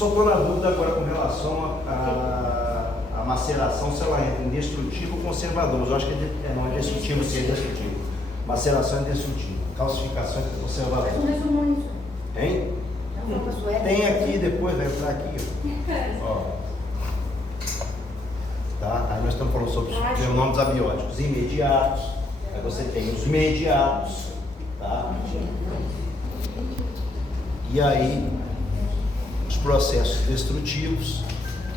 Só estou na dúvida agora com relação à maceração, se ela entra em destrutivo ou conservador. Mas eu acho que não é destrutivo, se é destrutivo. Maceração é destrutivo, calcificação é conservador. Faz um resumo nisso. Hein? Tem aqui, depois vai entrar aqui. Ó. Tá? Aí nós estamos falando sobre os nomes abióticos imediatos. Aí você tem os mediatos. Tá? E aí, os processos destrutivos.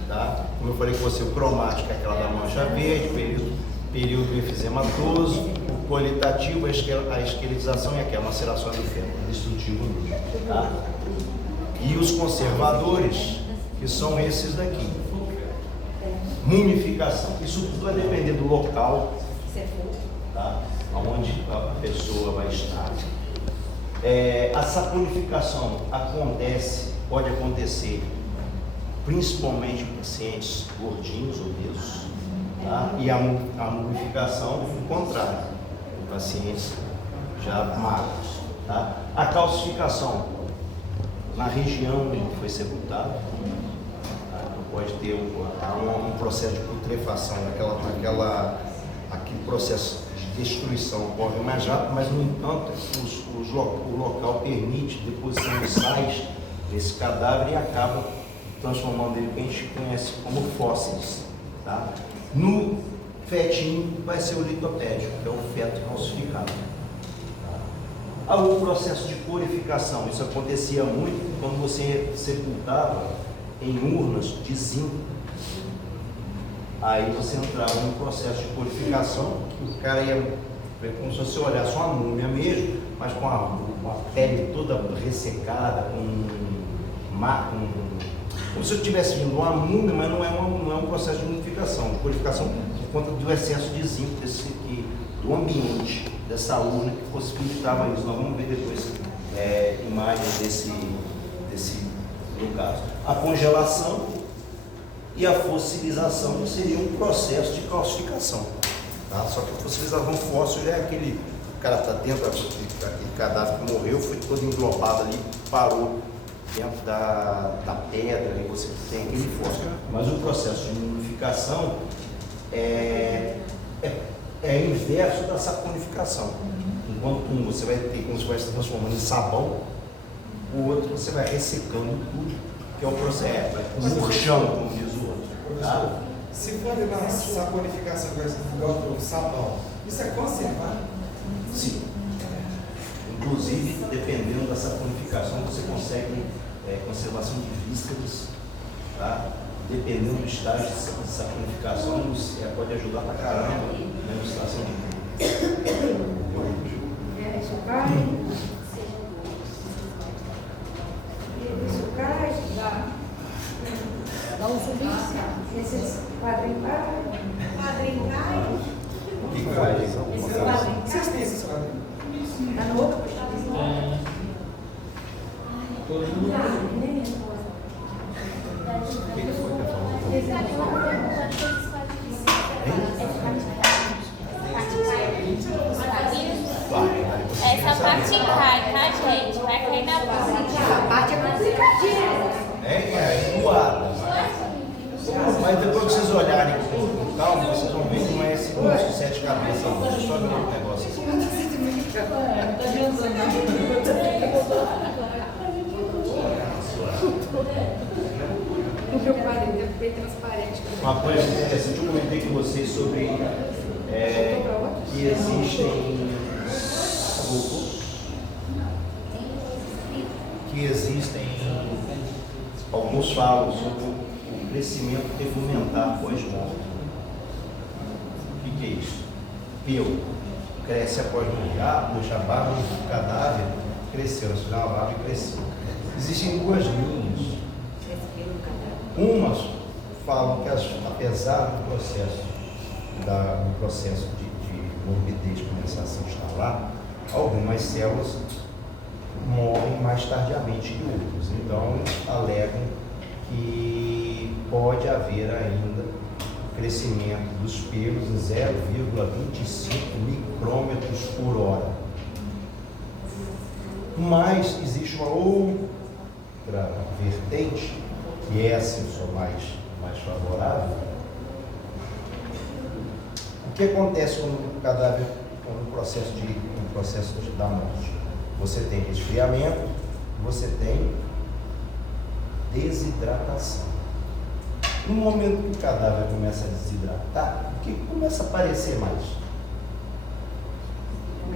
Tá? Como eu falei com você, o cromático é aquela da mancha verde, período efizematoso, o qualitativo, a esqueletização e aqui a maceração do ferro, destrutivo. Tá? E os conservadores, que são esses daqui. Mumificação. Isso tudo vai depender do local, tá? Onde a pessoa vai estar. A saponificação pode acontecer principalmente em pacientes gordinhos, obesos, tá? E a mumificação, o contrário, em pacientes já magros. Tá? A calcificação na região onde foi sepultado, pode ter um processo de putrefação, aquele processo de destruição ocorre mais rápido, mas no entanto o local permite deposição de sais desse cadáver e acaba transformando ele no que a gente conhece como fósseis. Tá? No fetinho vai ser o litopédio, que é o feto calcificado. Há um processo de purificação, isso acontecia muito quando você sepultava em urnas de zinco. Aí você entrava num processo de purificação, que o cara ia, como se você olhasse uma múmia mesmo, mas com a pele toda ressecada, como se eu tivesse vindo uma múmia, mas não é um processo de mumificação, de purificação por conta do excesso de zinco do ambiente, dessa urna que possibilitava isso. Nós vamos ver depois imagens desse lugar. A congelação e a fossilização seria um processo de calcificação. Tá? Só que a fossilização fóssil já é aquele, o cara está dentro daquele cadáver que morreu, foi todo englobado ali, parou dentro da pedra, e você tem aquele fóssil. Mas o processo de mumificação é inverso da saponificação. Enquanto um você vai ter, como você vai se transformando em sabão, o outro você vai ressecando tudo, que é o processo, o murchão, como diz o outro. Tá? Se for levar a saponificação igual do sabão, isso é conservar? Sim. Inclusive, dependendo da saponificação, você consegue conservação de vísceras, tá? Dependendo do estágio de saponificação, pode ajudar pra caramba na ilustração de Dá um subir. Esses quadrinhos cai. O que faz? Esses quadrinhos. Vocês têm esses quadrinhos? Tá no outro? Essa parte cai, tá, gente? Vai cair na bunda. Essa parte é complicadinha. É voada. Mas depois que vocês olharem com calma, vocês vão ver que não é esse monstro de 7 cabeças, não. Deixa eu só ver um negócio assim. O meu quadrinho é bem transparente. Uma coisa interessante, eu comentei com vocês sobre que existem alguns falos sobre o crescimento tegumentar pós-morte. O que é isso? Pelo cresce após morrer, puxa a barba do cadáver, cresceu, nós fizemos uma barba e cresceu. Existem duas linhas. Umas falam que apesar do processo de morbidez começar a se instalar, algumas células morrem mais tardiamente que outras. Então, alegam que pode haver ainda crescimento dos pelos em 0,25 micrômetros por hora. Mas existe uma outra vertente que é assim só mais favorável, o que acontece quando o cadáver está no processo da morte? Você tem resfriamento, você tem desidratação. No momento que o cadáver começa a desidratar, o que começa a aparecer mais?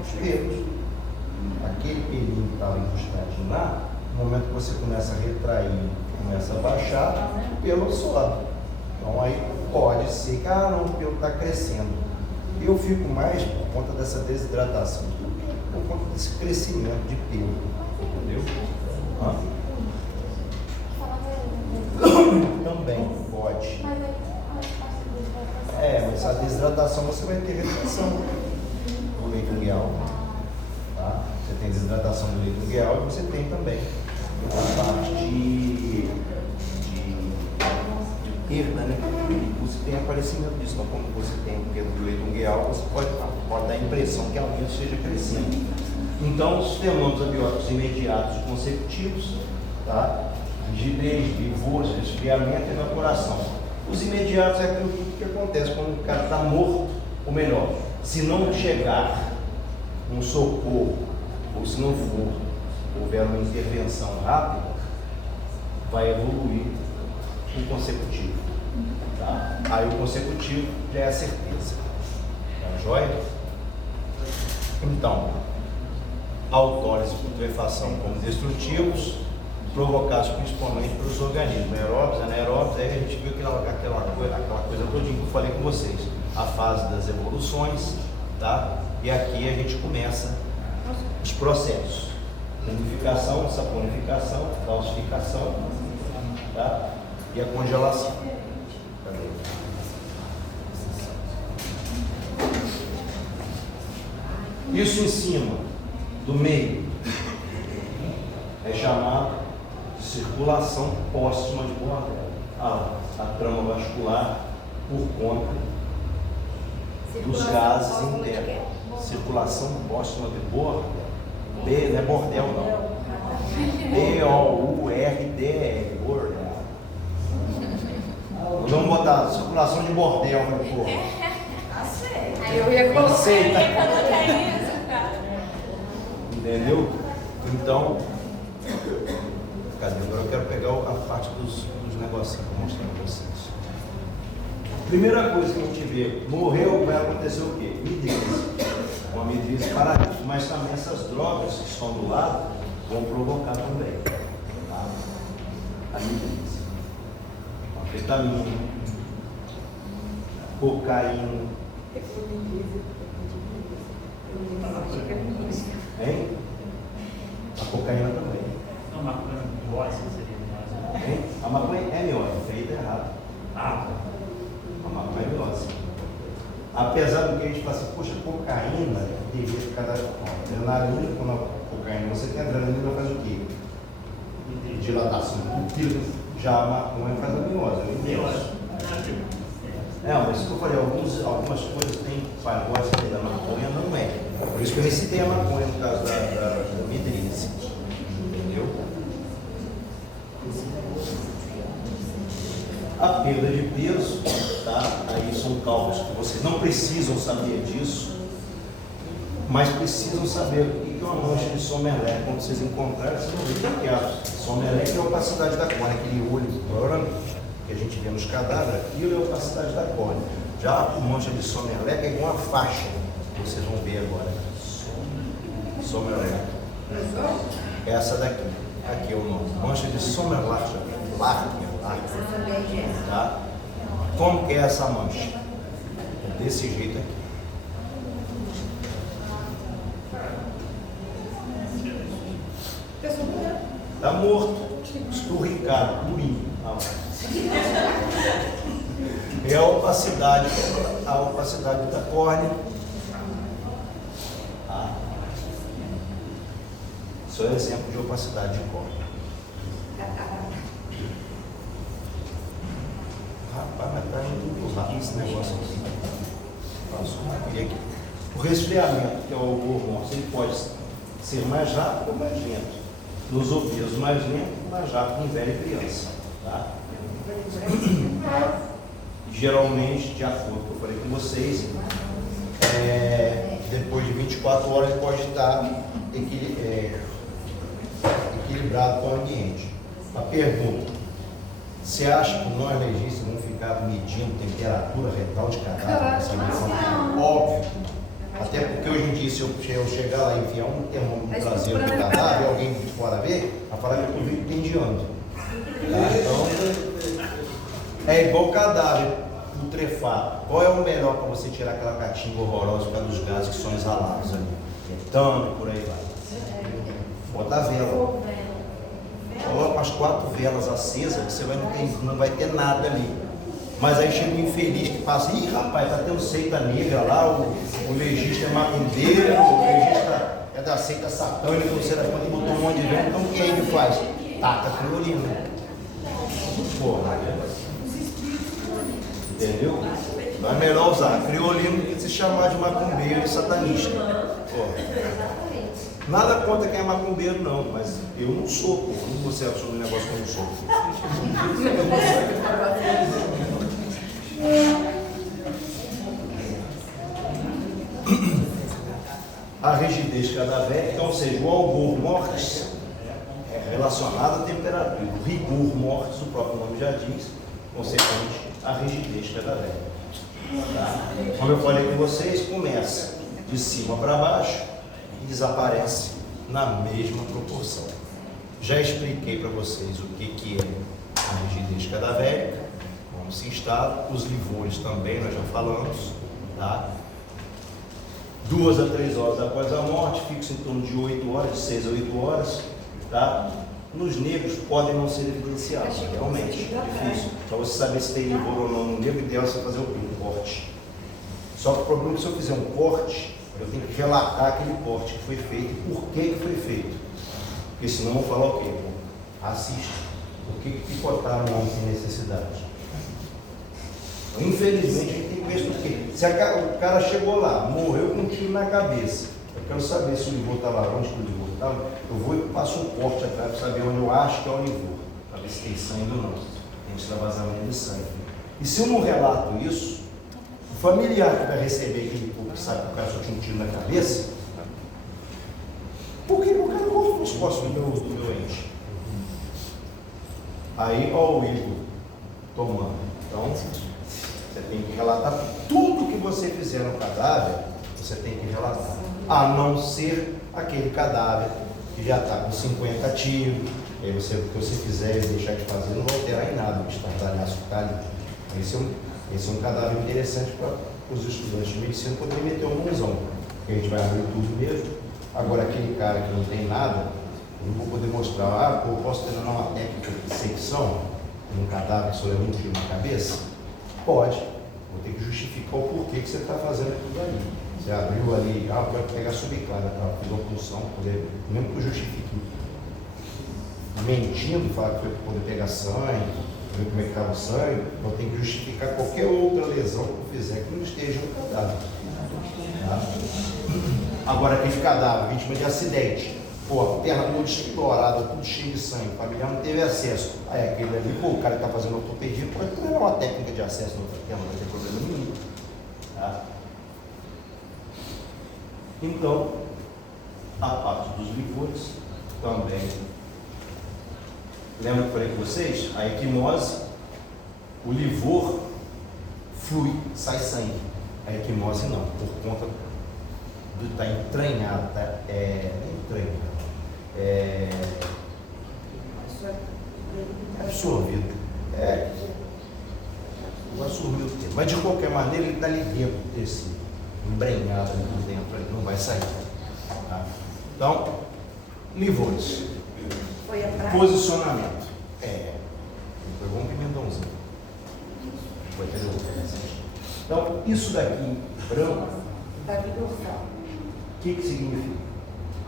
Os pelos. Aquele pelinho que estava encostadinho lá, no momento que você começa a retrair, começa a baixar, o pelo sobe. Então aí pode ser que não, o pelo está crescendo. Eu fico mais por conta dessa desidratação, por conta desse crescimento de pelo. Entendeu? Também pode. Mas a desidratação você vai ter retenção do leito ungueal. Tá? Você tem desidratação do leito ungueal e você tem também a parte de perda, né? Você tem aparecimento disso. Então, quando você tem perda do leito ungueal, você pode dar a impressão que a unha esteja crescendo. Então, os fenômenos abióticos imediatos e consecutivos, tá? Rigidez, pivôs, resfriamento e evaporação. Os imediatos é aquilo que acontece quando o cara está morto, ou melhor, se não chegar um socorro, ou se não houver uma intervenção rápida, vai evoluir o consecutivo. Tá? Aí o consecutivo já é a certeza. Tá joia? Então, autólise e putrefação como destrutivos, provocados principalmente pelos organismos aeróbios, anaeróbios. Aí a gente viu aquela coisa todinha que eu falei com vocês, a fase das evoluções, tá? E aqui a gente começa os processos: umidificação, saponificação, calcificação, tá? E a congelação. Cadê? Isso em cima do meio é chamado de circulação póstuma de Bordel. A trama vascular por conta dos gases internos. Circulação póstuma de Bordel. B não é Bordel não. B-O-U-R-D-L. Bordel. Vamos botar circulação de bordel no corpo. Aí eu ia colocar isso, cara. Entendeu? Então, cadê? Agora eu quero pegar a parte dos negocinhos para mostrar para vocês. Primeira coisa que a gente vê, morreu, vai acontecer o quê? Midríase. Uma midríase paralítica. Mas também essas drogas que estão do lado vão provocar também. Tá? A midríase. Anfetamina, cocaína. Hein? A cocaína também. Não, maconha miose seria. Hein? A maconha é miose, feita errado. A maconha é miose. Apesar do que a gente fala assim, poxa, cocaína deveria ficar da adrenalina, quando a cocaína, você tem adrenalina, faz o quê? Dilatação do público. Já a maconha faz a miose. Mas isso que eu falei, algumas coisas têm pagode da maconha, não é. Por isso que eu recitei a maconha no caso da midríase. Entendeu? A perda de peso, tá? Aí são cálculos que vocês não precisam saber disso, mas precisam saber o que é uma mancha de Sommerlet. Quando vocês encontrarem, vocês vão ver o que é a Sommerlet, que é a opacidade da córnea, aquele olho branco que a gente vê nos cadáveres, aquilo é a opacidade da córnea. Já a mancha de Sommerlet é igual uma faixa, que vocês vão ver agora. Sommerlet. Essa daqui. Aqui é o nome. Mancha de Sommerlet. Tá? Como que é essa mancha? É desse jeito aqui. Está morto, esturricado, purinho. É a opacidade da córnea. Isso é um exemplo de opacidade de córnea. Rapaz, mas está indo muito rápido esse negócio aqui. O resfriamento, que é o hormônio, ele pode ser mais rápido ou mais lento. Nos obesos, mais lento, mais rápido em velho e criança. Tá? Geralmente, de acordo com o que eu falei com vocês, depois de 24 horas ele pode estar equilibrado com o ambiente. A pergunta: você acha que nós legistas vamos ficar medindo temperatura retal de cadáver? Óbvio. Até porque hoje em dia, se eu chegar lá e enfiar um termômetro traseiro do cadáver e alguém de fora ver, vai falar que eu vi pendiando. Tá? Então, é igual cadáver putrefato. Qual é o melhor para você tirar aquela catinga horrorosa por causa dos gases que são exalados ali? Metano e por aí vai. Bota a vela. Coloca as 4 velas acesas, você não vai ter nada ali. Mas aí chega um infeliz que passa: ih, rapaz, tá tendo seita negra lá, o legista é macumbeiro, o legista é da seita satânica, não sei da quanto, e botou um monte de vento. Então o que ele faz? Taca criolina. Porra. Entendeu? Então é melhor usar criolina do que se chamar de macumbeiro e satanista. Porra. Nada contra quem é macumbeiro, não, mas eu não sou, pô. Como você assume um negócio que eu não sou? A rigidez cadavérica, ou seja, o albor mortis é relacionado à temperatura. O rigor mortis, o próprio nome já diz, consequente à rigidez cadavérica. Tá? Como eu falei com vocês, começa de cima para baixo e desaparece na mesma proporção. Já expliquei para vocês o que é a rigidez cadavérica, como se instala. Os livores também nós já falamos, tá? 2 a 3 horas após a morte, fixa em torno de 8 horas, de 6 a 8 horas, tá? Nos negros podem não ser evidenciados, realmente, difícil. Para você saber se tem livor ou não no negro, o ideal é você fazer um corte. Só que o problema é que se eu fizer um corte, eu tenho que relatar aquele corte que foi feito e por que foi feito. Porque senão eu vou falar o quê? Assista. Por que picotaram o homem sem necessidade? Então, infelizmente, a gente tem que ver isso por quê. Se o cara chegou lá, morreu com um tiro na cabeça, eu quero saber se o livor estava lá, onde que o livor estava, eu vou e passo um corte atrás para saber onde eu acho que é o livor, para ver se tem sangue ou não. Tem extravasamento de sangue. E se eu não relato isso, o familiar que vai receber aquele corpo, que sabe que o cara só tinha um tiro na cabeça, por que o cara não os postos do meu ente? Aí, ó, o Igor tomando. Então, você tem que relatar tudo que você fizer no cadáver, você tem que relatar. A não ser aquele cadáver que já está com 50 tiros, aí o que você fizer e deixar de fazer não vai alterar em nada o estardalhaço que está ali. Esse é um cadáver interessante para os estudantes de medicina poderem meter um mãozão, porque a gente vai abrir tudo mesmo. Agora, aquele cara que não tem nada, eu não vou poder mostrar, eu posso treinar uma técnica de secção num cadáver que só leva um tiro na cabeça? Pode. Vou ter que justificar o porquê que você está fazendo aquilo ali. Você abriu ali, eu quero pegar subclara para fazer uma função, mesmo que eu justifique mentindo, falar que foi para poder pegar sangue, ver como é que estava o sangue, eu tenho que justificar qualquer outra lesão que eu fizer que não esteja no cadáver. Tá? Agora, aquele cadáver, vítima de acidente, pô, a perna toda explorada, tudo cheio de sangue, o familiar não teve acesso. Aí aquele ali, pô, o cara que está fazendo ortopedia, pode treinar uma técnica de acesso na outra perna, não vai ter problema nenhum. Tá? Então, a parte dos livores também. Lembra que eu falei com vocês? A equimose, o livor flui, sai sangue. A equimose não, por conta de estar entranhado, absorvido. Vai sumir o tempo. Mas de qualquer maneira ele está ali dentro do tecido, embrenhado ali dentro, ele não vai sair. Tá? Então, livores. Posicionamento. Pegou um pimentãozinho. Vai ter outro. Então, isso daqui, branco, o que significa?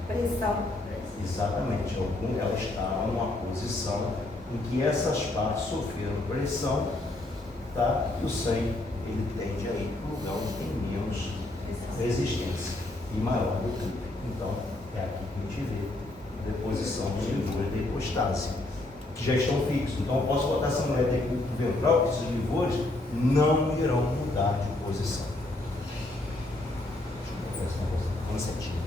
Pressão. Exatamente. Ela está numa posição em que essas partes sofreram pressão, tá? E o sangue ele tende a ir para o lugar onde tem menos resistência e maior decúbito. Então, é aqui que a gente vê a deposição do livor de hipostase. que já estão fixos. Então eu posso botar essa mulher decúbito ventral, que esses livores não irão mudar de posição. Deixa eu ver uma setinha.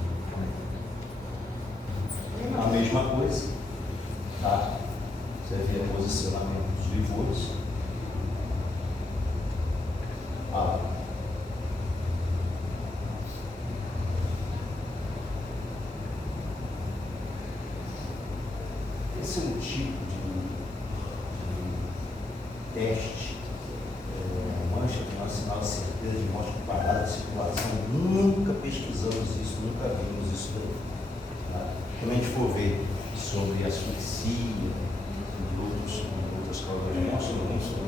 A mesma coisa, tá? Você vê o posicionamento dos livores. Esse é um tipo de teste, mancha de nosso sinal de certeza de morte de parada de circulação. Nunca pesquisamos isso, nunca vimos isso daí. Tá? Quando a gente for ver sobre asfixia e outras causas de morte,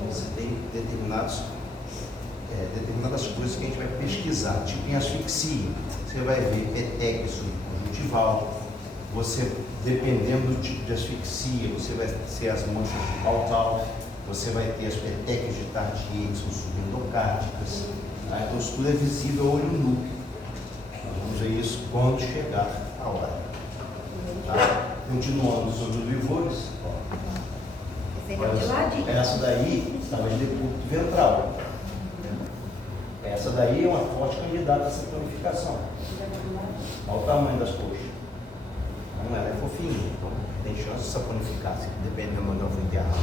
você tem determinadas coisas que a gente vai pesquisar, tipo em asfixia. Você vai ver petequias conjuntival. Você, dependendo do tipo de asfixia, você vai ter as manchas de Bautal, você vai ter as petequias de Tardier, que são subendocárticas. Tá? Então isso tudo é visível a olho nu. Nós vamos ver isso quando chegar a hora. Tá? Continuando sobre os livores. Essa daí estava de decúbito ventral. Essa daí é uma forte candidata a essa tonificação. Olha o tamanho das coxas. Então ela é fofinha, então tem chance de saponificar, dependendo de onde ela for enterrada.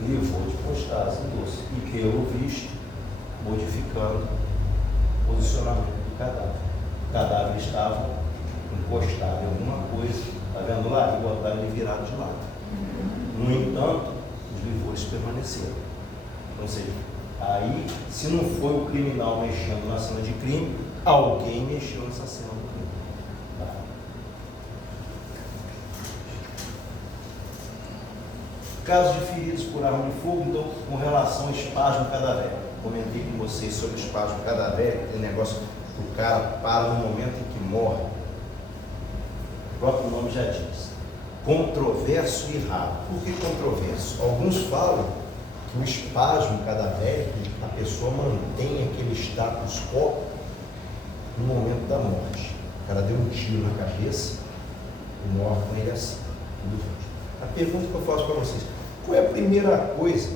E vou de postase doce. E pelo visto, modificando o posicionamento do cadáver. O cadáver estava encostado em alguma coisa, está vendo lá? E botaram ele virado de lado. No entanto, os livores permaneceram. Ou seja, aí, se não foi o criminal mexendo na cena de crime, alguém mexeu nessa cena do crime. Tá? Casos de feridos por arma de fogo, então, com relação ao espasmo cadavérico. Comentei com vocês sobre o espasmo cadavérico, aquele negócio que o cara para no momento em que morre. O próprio nome já diz. Controverso e raro. Por que controverso? Alguns falam que o espasmo cadavérico, a pessoa mantém aquele status quo no momento da morte. O cara deu um tiro na cabeça e morre com ele assim. A pergunta que eu faço para vocês: qual é a primeira coisa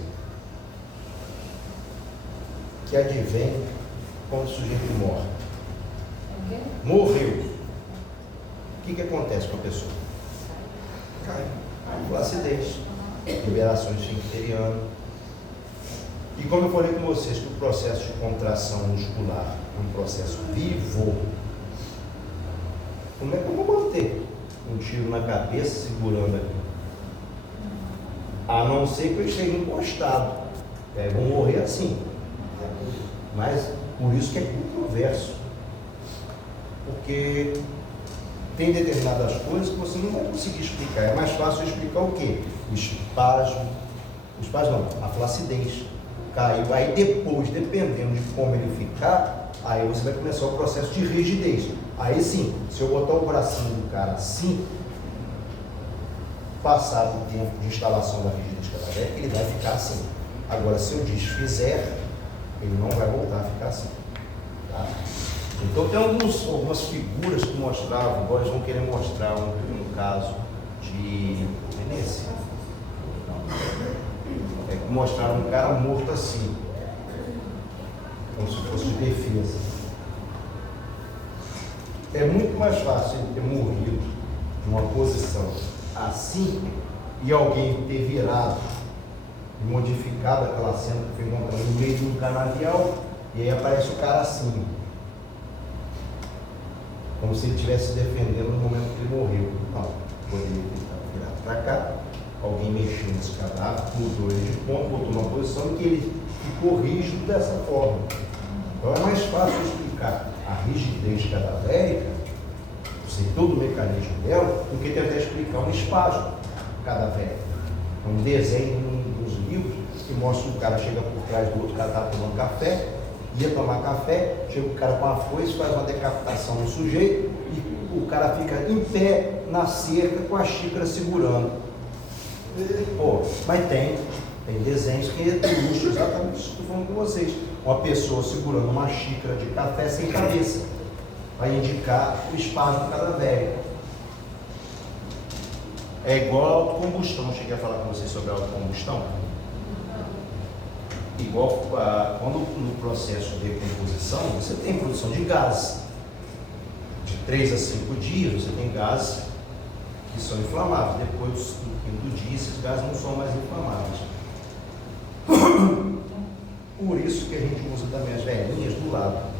que advém quando o sujeito morre? Morreu. O que acontece com a pessoa? Cai. Flacidez, liberação de esfincteriano. E como eu falei com vocês que o processo de contração muscular é um processo vivo, como é que eu vou manter um tiro na cabeça segurando aqui? A não ser que eu esteja encostado. Eu vou morrer assim. Mas por isso que é controverso. Porque tem determinadas coisas que você não vai conseguir explicar. É mais fácil explicar o quê? O espasmo não, a flacidez. Caiu. Aí depois, dependendo de como ele ficar, aí você vai começar o processo de rigidez. Aí sim, se eu botar o bracinho do cara assim, passado o tempo de instalação da rigidez cadavérica, ele vai ficar assim. Agora, se eu desfizer, ele não vai voltar a ficar assim. Tá? Então tem algumas figuras que mostravam, agora eles vão querer mostrar um caso de Veneza. Que mostraram um cara morto assim, como se fosse de defesa. É muito mais fácil ele ter morrido numa posição assim e alguém ter virado e modificado aquela cena que foi encontrada no meio de um canavial e aí aparece o cara assim, como se ele estivesse se defendendo no momento que ele morreu. Não, poderia ter estado virado para cá, alguém mexeu nesse cadáver, mudou ele de ponto, botou numa posição em que ele ficou rígido dessa forma. Então é mais fácil explicar a rigidez cadavérica, sei todo o mecanismo dela, do que tentar explicar um espasmo cadavérico. Um desenho nos livros que mostra que o cara chega por trás do outro, o cara está tomando café, ia tomar café, chega o cara com a foice, faz uma decapitação no sujeito e o cara fica em pé na cerca com a xícara segurando. Pô, mas tem desenhos que ilustram exatamente isso que eu estou falando com vocês. Uma pessoa segurando uma xícara de café sem cabeça, vai indicar o espasmo cadavérico. É igual a autocombustão. Eu cheguei a falar com vocês sobre a autocombustão. Igual quando no processo de decomposição, você tem produção de gases. De 3 a 5 dias, você tem gases que são inflamáveis. Depois do quinto dia, esses gases não são mais inflamáveis. Por isso que a gente usa também as velhinhas do lado.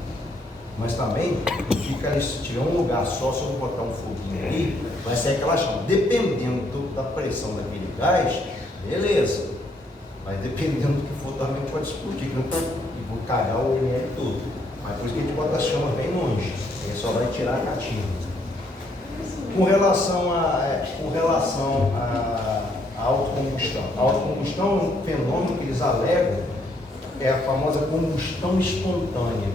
Mas também, fica ali, se tiver um lugar só eu botar um foguinho ali, vai ser aquela chama. Dependendo da pressão daquele gás, beleza. Mas dependendo do que for também pode explodir. E vou cagar o ML todo. Mas por isso que a gente bota a chama bem longe. Aí só vai tirar a catinha. Com relação à autocombustão. A autocombustão é um fenômeno que eles alegam, é a famosa combustão espontânea.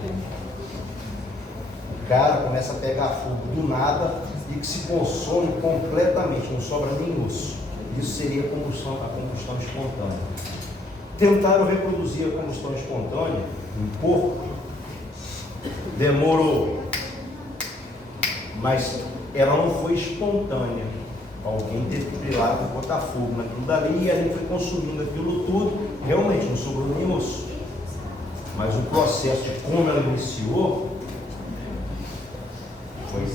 O cara começa a pegar fogo do nada e que se consome completamente, não sobra nem osso. Isso seria a combustão espontânea. Tentaram reproduzir a combustão espontânea em porco, demorou, mas ela não foi espontânea. Alguém teve que ir lá para botar fogo naquilo dali e ali foi consumindo aquilo tudo, realmente não sobrou nem osso. Mas o processo de como ela iniciou foi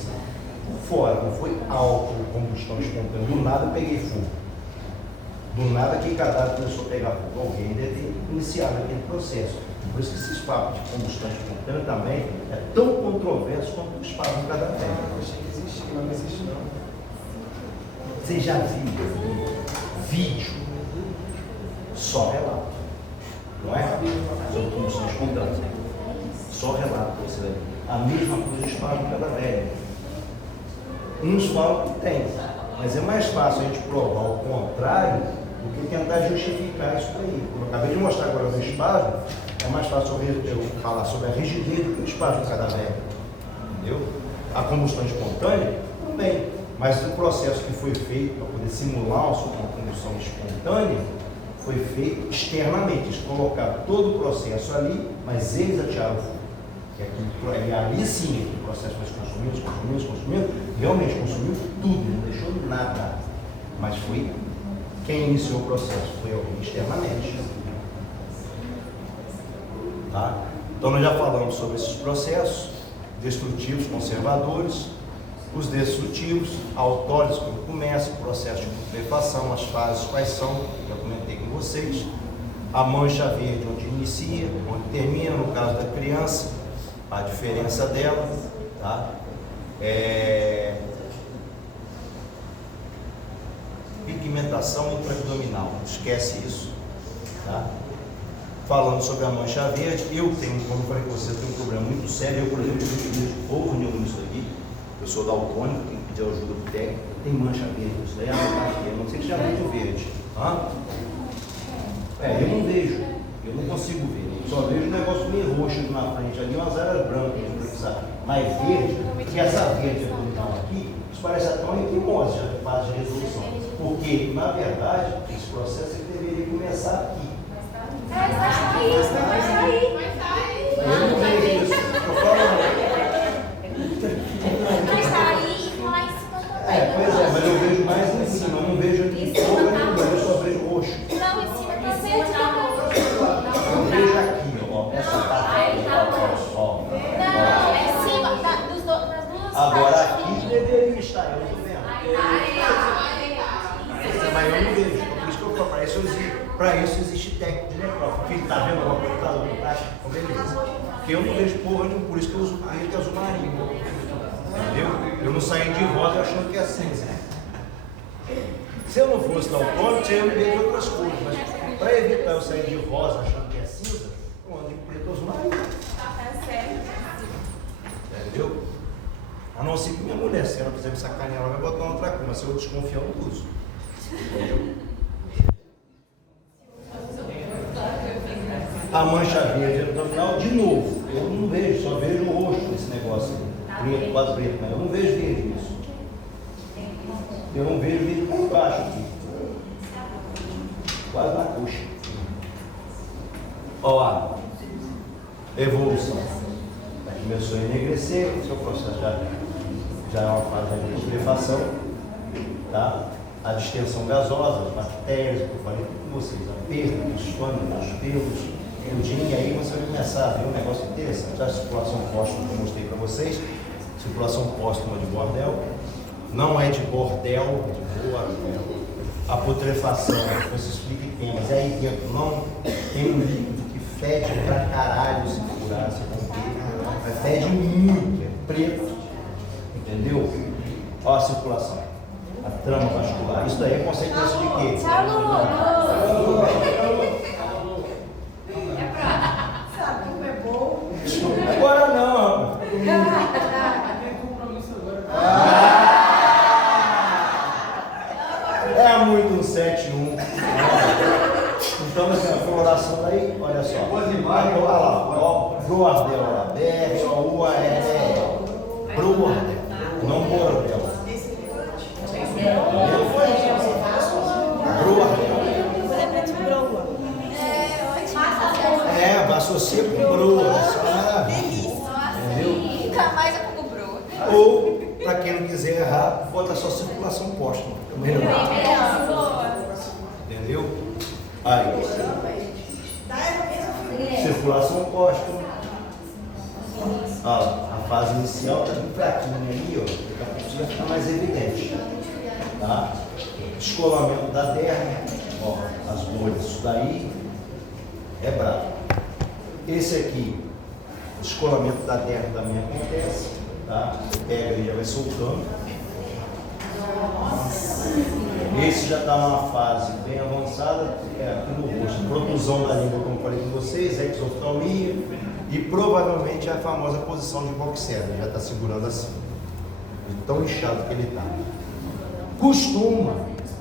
fora, não foi autocombustão espontânea. Do nada eu peguei fogo. Do nada aquele cadáver começou a pegar fogo. Alguém deve ter iniciado aquele processo. Por isso que esses papos de combustão espontânea também é tão controverso quanto os papos do cadáver. Eu achei que existia, mas não existe não. Você já viu vídeo? Só relato. Não é? Sobre combustão espontânea. Só relato para você ver. A mesma coisa os papos do cadáver. Uns falam que tem, mas é mais fácil a gente provar o contrário do que tentar justificar isso aí. Como eu acabei de mostrar agora no espasmo, é mais fácil eu falar sobre a rigidez do que o espasmo do cadáver. Entendeu? A combustão espontânea, também. Mas o processo que foi feito para poder simular uma combustão espontânea foi feito externamente. Eles colocaram todo o processo ali, mas eles atiraram o fogo. E ali sim, o processo foi consumindo, realmente consumiu tudo, não deixou nada. Mas foi quem iniciou o processo, foi alguém externamente. Tá? Então nós já falamos sobre esses processos destrutivos, conservadores, os destrutivos, autólise, quando começa, o processo de putrefação, as fases quais são, já comentei com vocês, a mancha verde, onde inicia, onde termina, no caso da criança, a diferença dela, tá? Pigmentação intraabdominal, esquece isso, tá? Falando sobre a mancha verde, eu tenho, como eu falei com você, eu tenho um problema muito sério. Eu, por exemplo, eu utilizo pouco nisso aqui. Eu sou daltônico, tenho que pedir ajuda para o técnico. Tem mancha verde, isso daí é aqui. Eu não sei se já é muito verde. Eu não vejo, eu não consigo ver. Eu só vejo um negócio meio roxo na frente ali, umas áreas brancas, mais verde, que essa verde abdominal aqui, isso parece até uma equimose, já fase de resolução. Porque, na verdade, esse processo ele deveria começar aqui. Vai sair. Eu não vejo isso, estou falando. Vai sair e lá em cima também. Pois é, mas eu vejo mais em cima, eu não vejo aqui em cima, eu só vejo roxo. Não, em cima tá verde também. Eu vejo aqui, ó, essa parte, ó. Não, é em cima, das duas Agora partes. aqui deveria estar, eu estou vendo. Mas eu não vejo, por isso que eu falo, para isso existe técnico de necrófilo. Filho, tá vendo alguma coisa? Tá vendo? Tá? Beleza. Porque eu não vejo porra nenhuma, por isso que eu uso preto e azul marinho. Entendeu? Eu não saí de rosa achando que é cinza. Se eu não fosse daltônico, eu ia ver outras cores, mas para evitar eu sair de rosa achando que é cinza, eu ando de preto e azul marinho. Tá certo. Entendeu? A não ser que minha mulher, se ela quiser me sacanear, ela vai botar uma outra cor, mas se eu desconfiar, eu não uso. Entendeu? A mancha verde abdominal, de novo, eu não vejo, só vejo o roxo nesse negócio, preto, quase preto, mas eu não vejo verde nisso. Eu não vejo verde por baixo aqui, quase na coxa. Ó, evolução. Começou a enegrecer, o seu processo já é uma fase de putrefação, tá? a distensão gasosa, as bactérias, que eu falei com vocês, a perda dos fâneos, dos pelos, tudinho, e aí você vai começar a ver um negócio interessante. A circulação póstuma que eu mostrei para vocês, circulação póstuma de bordel, não é de bordel, é de bordel. A putrefação, você explica que tem, mas aí dentro não tem um líquido que fede pra caralho se furar, se romper, mas fede muito, é preto, entendeu? Olha a circulação, a trama vascular, isso daí é consequência de quê? Sabe como é bom? Agora não, é muito um 7-1. Então, assim, a coloração daí, olha só. Olha lá, ó, bordel aberto, ó, UAL. Bordel, não bordel. Bordel. É, associa com broa, isso é uma maravilha. Entendeu? Nunca mais eu como broa. Ou, para quem não quiser errar, bota só circulação póstuma. Melhor. Entendeu? Aí. Circulação póstuma. A fase inicial está bem fraquinha ali, ó. Daqui a pouco vai ficar mais evidente. Tá? Descolamento da derme, ó, as bolhas, isso daí é brabo. Esse aqui, descolamento da derme também acontece, tá? Pega e já vai soltando. Esse já está numa fase bem avançada, aqui no rosto, protusão da língua, como eu falei com vocês, exoftalmia e provavelmente a famosa posição de boxer, já está segurando assim, de tão inchado que ele está. Costuma,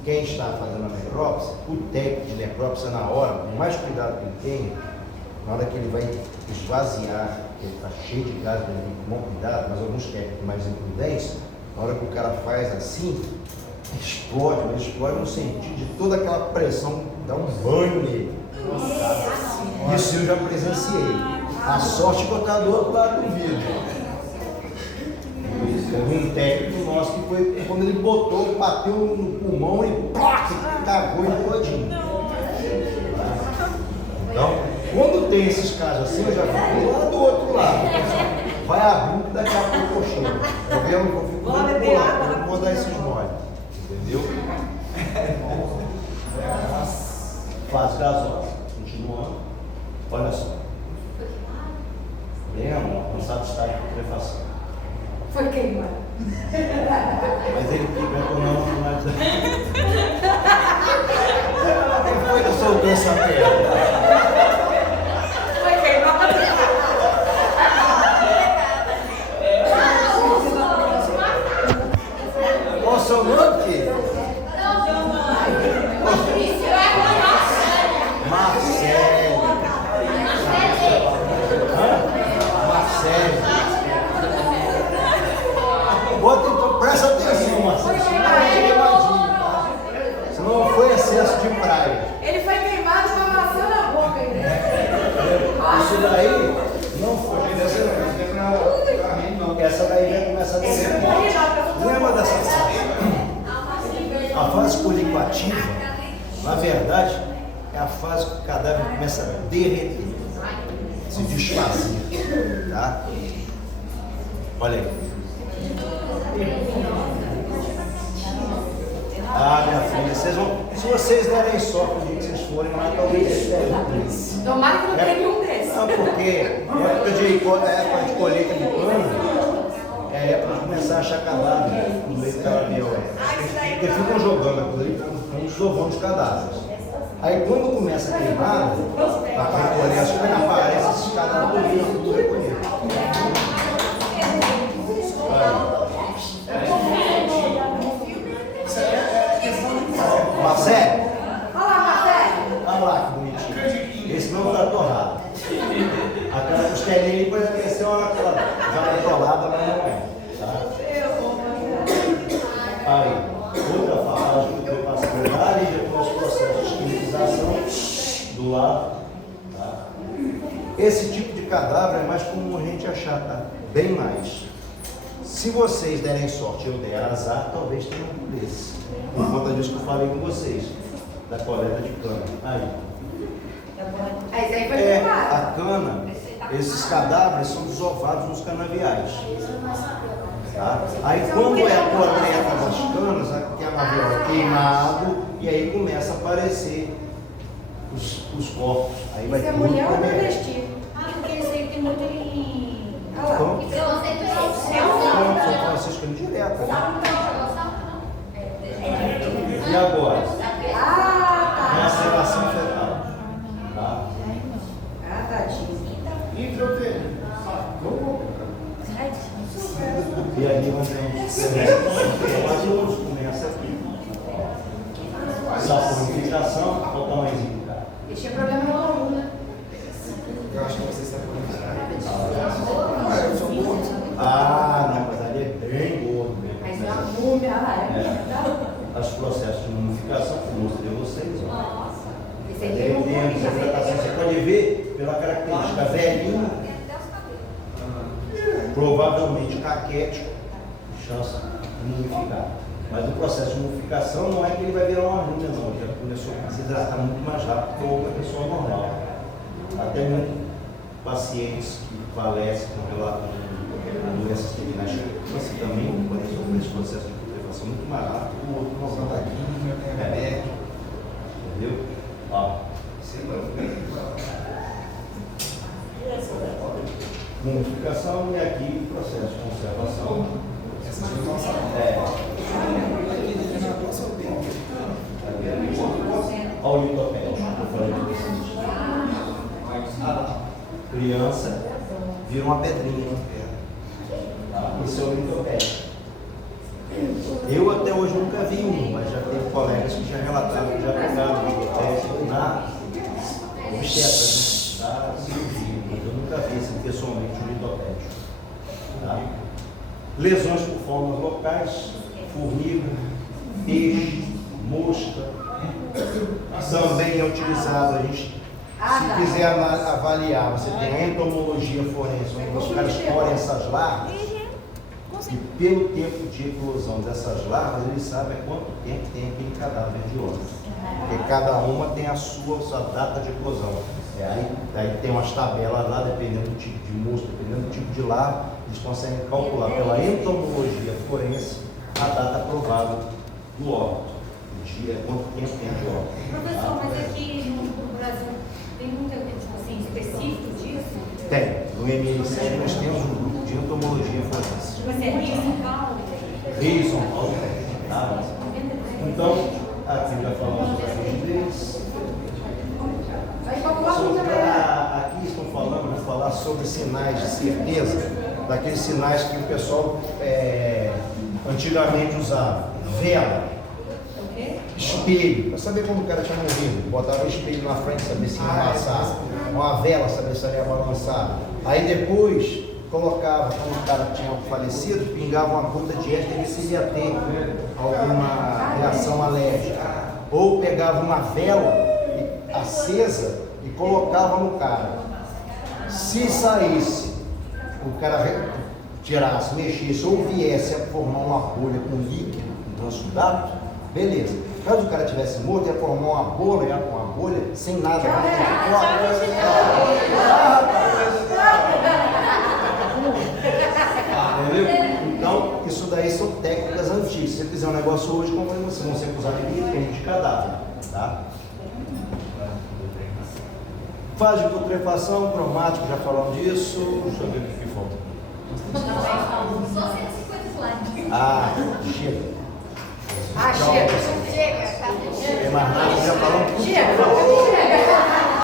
quem está fazendo a necrópsia, o técnico de necrópsia na hora, com mais cuidado que ele tem, na hora que ele vai esvaziar, porque ele está cheio de gás, ele tem que tomar cuidado, mas alguns técnicos mais imprudentes, na hora que o cara faz assim, explode, mas explode no sentido de toda aquela pressão, dá um banho nele. Tá? Isso eu já presenciei. A sorte que eu estava do outro lado do vidro. Teve um técnico nosso que foi, quando ele botou, bateu no pulmão e cagou ele todinho. Então, quando tem esses casos assim, eu já fico lá do outro lado. Vai abrindo, daqui a pouco eu chego. Eu fico não vou dar esses moles. Entendeu? Fase gasosa. Continuando. Olha só. Bem, amor, não sabe estar em putrefação. Foi queimado. Mas ele fica com não mais. Quem foi que soltou essa pedra? Foi queimado. Qual o seu nome, filho? Marcelo. Marcelo. Bota então, presta atenção, Marcelo. Se não foi excesso de praia. Ele foi queimado com a maçã na boca. Isso daí não foi. Essa daí já começa a descer. Lembra dessa fase? A fase colicoativa, na verdade, é a fase que o cadáver começa a derreter, se desfazer, tá? Olha aí. Ah, minha filha, vocês vão, se vocês derem sorte no dia que vocês forem lá, talvez vocês derem. Tomara que não tenha um desses. Não, porque época de colheita de plano, é época de começar a achar cadáver no meio do caramelo. Porque ficam jogando aquilo ali, ficam desovando os cadáveres. Aí quando começa a queimar, a recolher as coisas, aparece esses cadáveres tudo recolhido. Marcelo? Olha lá, Marcelo. Olha lá que bonitinho. Esse não está torrado. Aquela costelinha ali pode aparecer aquela atolada, mas não é. Tá? Aí, outra fase que eu passo por lá e depois os processos de quimização do lado. Tá? Esse tipo de cadáver é mais comum a gente achar, tá? Bem mais. Se vocês derem sorte e eu der azar, talvez tenha um desse. Por conta disso que eu falei com vocês, da coleta de cana. Aí. Aí isso aí foi É, filmado. a cana, esses cadáveres são desovados nos canaviais. Tá? Aí quando é a coleta das canas, tem a madeira queimado e aí começa a aparecer os corpos. Aí vai Isso é tudo mulher ou comer. travesti? Porque isso aí tem muito em. Olha lá. Então, É São Franciscano direto. Né? E agora? Ah, Maceração fetal. Tá? tá. Ah, tadinho. E aí nós vamos começa aqui. Saponificação, olha o tamanhozinho do cara. Ele tinha problema na coluna. Eu acho que você está Eu sou gordo. Ah, não, mas ali é bem gordo mesmo. Mas é uma múmia, é. Os processos de mumificação, que eu mostrei a vocês. Ó. Esse aqui é um Dependendo da hidratação, você pode ver pela característica velhinho, provavelmente caquético, chance de mumificar. Mas o processo de mumificação não é que ele vai virar uma múmia, não. Ele já começou a se hidratar muito mais rápido que uma pessoa normal. Até muitos pacientes que falecem com relato a doenças terminais, você também pode sofrer esse processo de putrefação muito mais rápido que o outro normal. Entendeu? Ó. Mumificação e aqui processo de conservação. Olha o litopédio que eu falei para vocês. Criança vira uma pedrinha no pé. Tá? Esse é o litopédio. Eu até hoje nunca vi um, mas já teve colegas que já relataram que já pegaram o litopédio na obstetra, né? Da cirurgia. Eu nunca vi assim, pessoalmente um litopédio. Tá? Lesões por formas locais, formiga, peixe, mosca. Também é utilizado, a gente, se quiser avaliar, você tem a entomologia forense, onde os caras colhem essas larvas, e pelo tempo de eclosão dessas larvas, eles sabem quanto tempo tem aquele cadáver de órgão. Porque cada uma tem a sua data de eclosão. Aí tem umas tabelas lá, dependendo do tipo de mosca, dependendo do tipo de larva, eles conseguem calcular pela entomologia forense a data provável do óbito. O dia, quanto tempo tem de óbito. Professor, mas aqui no Brasil tem muito assim, específico disso? Tem. No ML7 nós temos um grupo de entomologia forense. Tipo assim, é Rio, São Paulo? Rio, São Paulo. Tá? Então, aqui já falamos da rigidez. Aqui estão falando, vou falar sobre sinais de certeza, daqueles sinais que o pessoal antigamente usava. Vela, espelho, para saber quando o cara tinha morrido. Botava o espelho na frente, saber se ia passar. Uma vela, saber se ia balançar. Aí depois colocava, quando o cara tinha falecido, pingava uma gota de éster e se ele ia ter alguma reação alérgica. Ou pegava uma vela acesa e colocava no cara. Se saísse, o cara tirasse, mexesse ou viesse a formar uma bolha com líquido, um transudato, beleza. Caso o cara tivesse morto, ia formar uma bolha sem nada. Entendeu? Então, isso daí são técnicas antigas. Se você fizer um negócio hoje, como vocês vão ser acusados de cadáver. Tá? Fase de putrefação, cromático, já falamos disso. Deixa eu ver o que falta. Só 150 slides. Ah, chega. Ah, chega. Chega, tá? Tem mais nada, já falamos tudo. Chega.